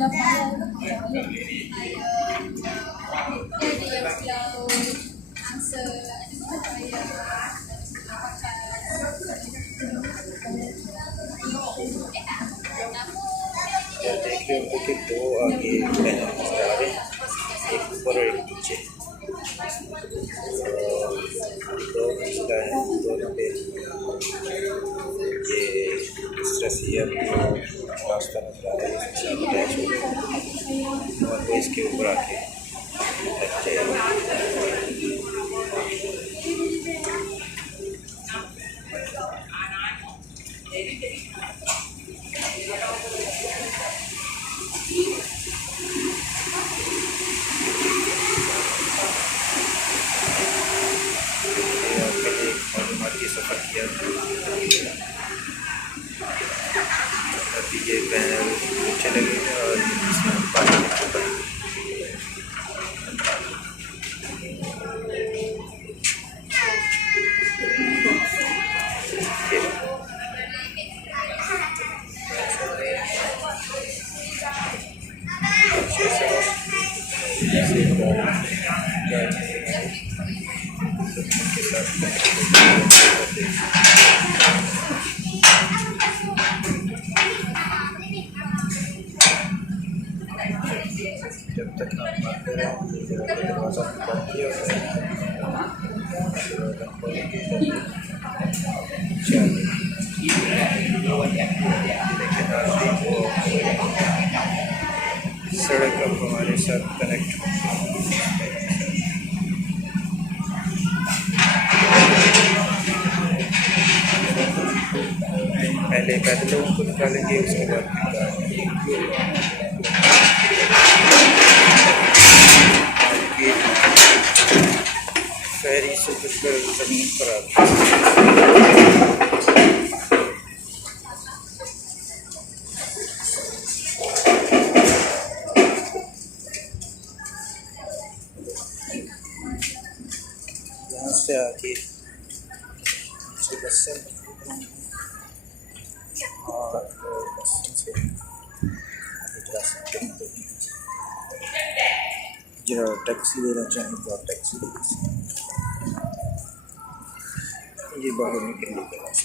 यार देख रहे होंगे कि दो आगे पैनल नजर आ रहे हैं, एक ऊपर और एक नीचे। दो मंजिला है, दोनों पे ये इस तरह से आपको रास्ता नजर आ रहा है, इसके साथ अटैच हो गया और वो इसके ऊपर आके लग जाएगा। मालूमाती सफ़र किया, अभी ये पैनल नीचे लगेगा और इसमें हम पानी के ऊपर जब तक हम आते रहें दरवाज़ा बंद किया सड़क अब हमारे साथ कनेक्ट पहले पैदलों को निकालेंगे, उसके बाद फेरी से कुछकर ज़मीन पर आते यहाँ से आके बस से और बस से जा सकते हैं। जो टैक्सी लेना चाहें तो आप टैक्सी ले सकते हैं। ये बाहर निकलने के रास्ते।